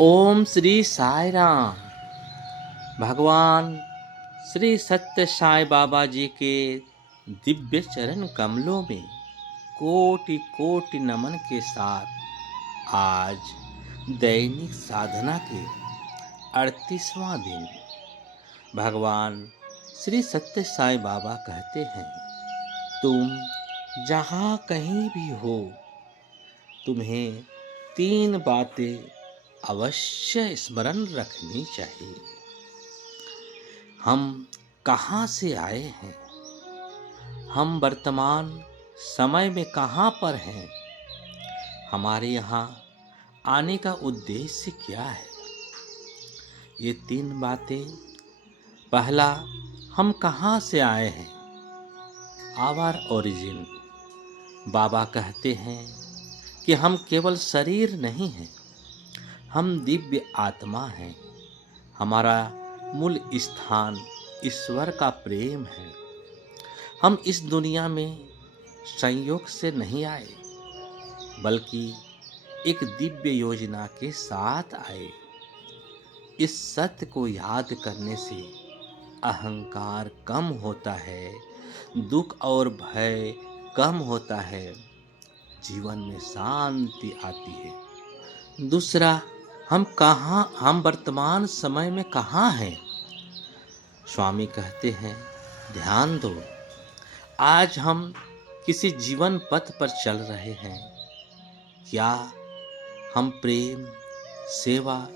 ओम श्री साई राम। भगवान श्री सत्य साई बाबा जी के दिव्य चरण कमलों में कोटि कोटि नमन के साथ आज दैनिक साधना के 38वां दिन। भगवान श्री सत्य साई बाबा कहते हैं, तुम जहाँ कहीं भी हो, तुम्हें 3 बातें अवश्य स्मरण रखनी चाहिए। हम कहाँ से आए हैं, हम वर्तमान समय में कहाँ पर हैं, हमारे यहाँ आने का उद्देश्य क्या है। ये 3 बातें। पहला, हम कहाँ से आए हैं, आवर ओरिजिन। बाबा कहते हैं कि हम केवल शरीर नहीं हैं, हम दिव्य आत्मा हैं। हमारा मूल स्थान ईश्वर का प्रेम है। हम इस दुनिया में संयोग से नहीं आए, बल्कि एक दिव्य योजना के साथ आए। इस सत्य को याद करने से अहंकार कम होता है, दुख और भय कम होता है, जीवन में शांति आती है। दूसरा, हम वर्तमान समय में कहाँ हैं। स्वामी कहते हैं, ध्यान दो, आज हम किसी जीवन पथ पर चल रहे हैं। क्या हम प्रेम, सेवा,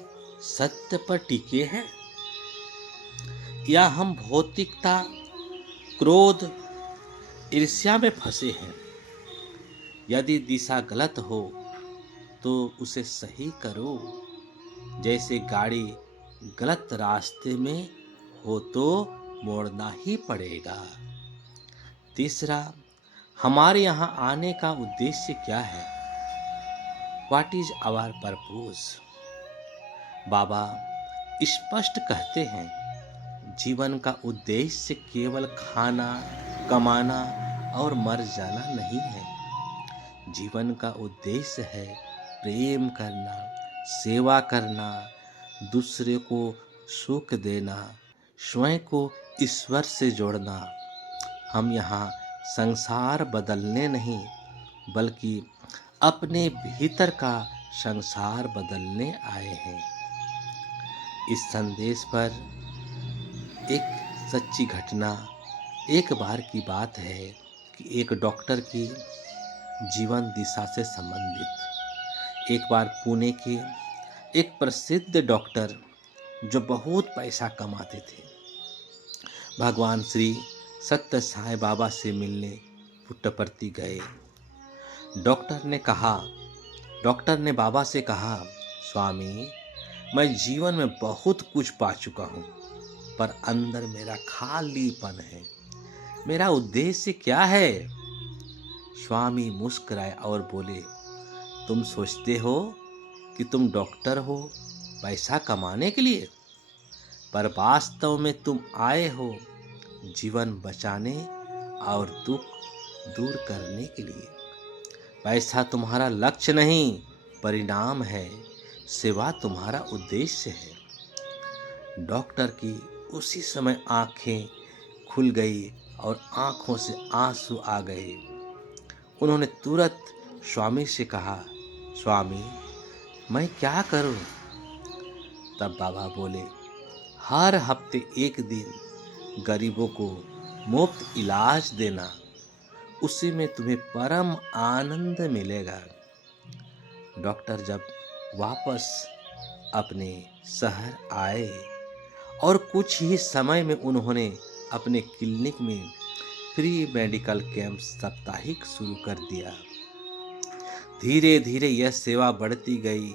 सत्य पर टिके हैं, या हम भौतिकता, क्रोध, ईर्ष्या में फंसे हैं। यदि दिशा गलत हो तो उसे सही करो। जैसे गाड़ी गलत रास्ते में हो तो मोड़ना ही पड़ेगा। तीसरा, हमारे यहाँ आने का उद्देश्य क्या है। What is our purpose. Baba स्पष्ट कहते हैं, जीवन का उद्देश्य केवल खाना, कमाना और मर जाना नहीं है। जीवन का उद्देश्य है प्रेम करना, सेवा करना, दूसरे को सुख देना, स्वयं को ईश्वर से जोड़ना। हम यहाँ संसार बदलने नहीं, बल्कि अपने भीतर का संसार बदलने आए हैं। इस संदेश पर एक सच्ची घटना, एक बार की बात है कि एक डॉक्टर की जीवन दिशा से संबंधित। एक बार पुणे के एक प्रसिद्ध डॉक्टर, जो बहुत पैसा कमाते थे, भगवान श्री सत्य साई बाबा से मिलने पुट्टपर्ती गए। डॉक्टर ने बाबा से कहा, स्वामी, मैं जीवन में बहुत कुछ पा चुका हूँ, पर अंदर मेरा खालीपन है। मेरा उद्देश्य क्या है। स्वामी मुस्कुराए और बोले, तुम सोचते हो कि तुम डॉक्टर हो पैसा कमाने के लिए, पर वास्तव में तुम आए हो जीवन बचाने और दुख दूर करने के लिए। पैसा तुम्हारा लक्ष्य नहीं, परिणाम है। सेवा तुम्हारा उद्देश्य है। डॉक्टर की उसी समय आंखें खुल गई और आंखों से आंसू आ गए। उन्होंने तुरंत स्वामी से कहा, स्वामी, मैं क्या करूं। तब बाबा बोले, हर हफ्ते एक दिन गरीबों को मुफ्त इलाज देना, उसी में तुम्हें परम आनंद मिलेगा। डॉक्टर जब वापस अपने शहर आए और कुछ ही समय में उन्होंने अपने क्लिनिक में फ्री मेडिकल कैंप साप्ताहिक शुरू कर दिया। धीरे धीरे यह सेवा बढ़ती गई,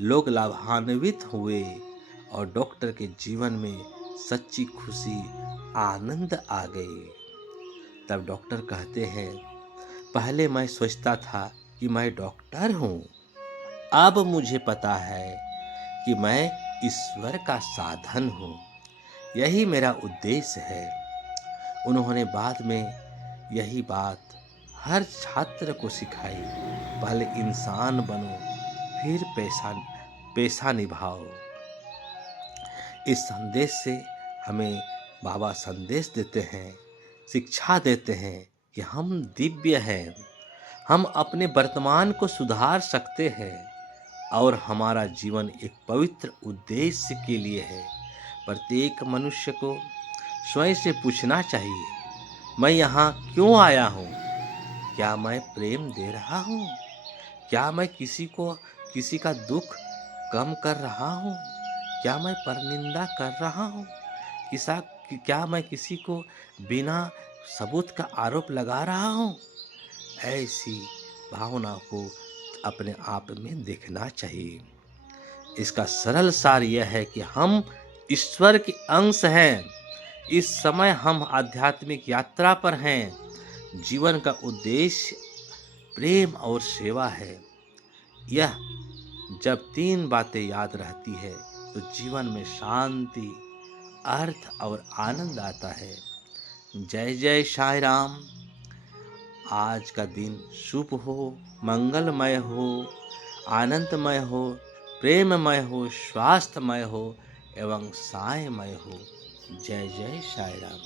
लोग लाभान्वित हुए और डॉक्टर के जीवन में सच्ची खुशी, आनंद आ गई। तब डॉक्टर कहते हैं, पहले मैं सोचता था कि मैं डॉक्टर हूँ, अब मुझे पता है कि मैं ईश्वर का साधन हूँ। यही मेरा उद्देश्य है। उन्होंने बाद में यही बात हर छात्र को सिखाई, पहले इंसान बनो, फिर पेशा निभाओ। इस संदेश से हमें बाबा संदेश देते हैं, शिक्षा देते हैं कि हम दिव्य हैं, हम अपने वर्तमान को सुधार सकते हैं और हमारा जीवन एक पवित्र उद्देश्य के लिए है। प्रत्येक मनुष्य को स्वयं से पूछना चाहिए, मैं यहाँ क्यों आया हूँ? क्या मैं प्रेम दे रहा हूँ? क्या मैं किसी का दुख कम कर रहा हूँ? क्या मैं परनिंदा कर रहा हूँ? क्या मैं किसी को बिना सबूत का आरोप लगा रहा हूँ? ऐसी भावना को अपने आप में देखना चाहिए। इसका सरल सार यह है कि हम ईश्वर के अंश हैं। इस समय हम आध्यात्मिक यात्रा पर हैं। जीवन का उद्देश्य प्रेम और सेवा है। यह जब 3 बातें याद रहती है तो जीवन में शांति, अर्थ और आनंद आता है। जय जय साईं राम। आज का दिन शुभ हो, मंगलमय हो, आनंदमय हो, प्रेममय हो, स्वास्थ्यमय हो एवं सायमय हो। जय जय साईं राम।